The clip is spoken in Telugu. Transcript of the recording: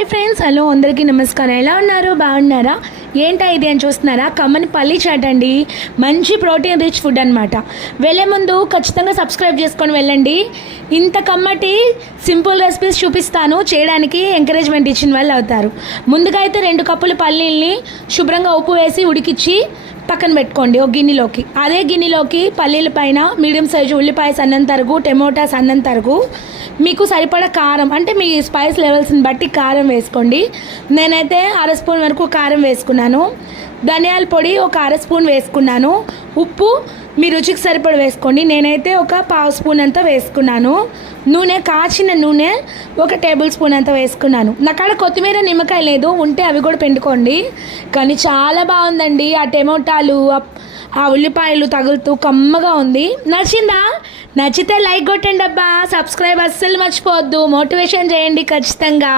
హాయ్ ఫ్రెండ్స్, హలో అందరికీ నమస్కారం. ఎలా ఉన్నారు? బాగున్నారా? ఏంటా ఇది అని చూస్తున్నారా? కమ్మని పల్లి చాట్ అండి. మంచి ప్రోటీన్ రిచ్ ఫుడ్ అనమాట. వెళ్ళే ముందు ఖచ్చితంగా సబ్స్క్రైబ్ చేసుకొని వెళ్ళండి. ఇంత కమ్మటి సింపుల్ రెసిపీస్ చూపిస్తాను, చేయడానికి ఎంకరేజ్మెంట్ ఇచ్చిన వాళ్ళు అవుతారు. ముందుగా అయితే 2 కప్పుల పల్లీల్ని శుభ్రంగా ఉప్పు వేసి ఉడికిచ్చి పక్కన పెట్టుకోండి ఒక గిన్నెలోకి. అదే గిన్నెలోకి పల్లీల పైన మీడియం సైజు ఉల్లిపాయ సన్నం తరుగు, టమోటా సన్నం తరుగు, మీకు సరిపడా కారం అంటే మీ స్పైస్ లెవెల్స్ని బట్టి కారం వేసుకోండి. నేనైతే 1/2 స్పూన్ వరకు కారం వేసుకున్నాను. ధనియాల పొడి ఒక 1/2 స్పూన్ వేసుకున్నాను. ఉప్పు మీ రుచికి సరిపడ వేసుకోండి. నేనైతే ఒక 1/2 స్పూన్ అంతా వేసుకున్నాను. నూనె, కాచిన నూనె 1 టేబుల్ స్పూన్ అంతా వేసుకున్నాను. నాకాడ కొత్తిమీర, నిమ్మకాయ లేదు, ఉంటే అవి కూడా పిండుకోండి. కానీ చాలా బాగుందండి. ఆ టమోటాలు, ఆ ఉల్లిపాయలు తగులుతూ కమ్మగా ఉంది. నచ్చిందా? నచ్చితే లైక్ కొట్టండి అబ్బా. సబ్స్క్రైబ్ అస్సలు మర్చిపోవద్దు. మోటివేషన్ చేయండి ఖచ్చితంగా.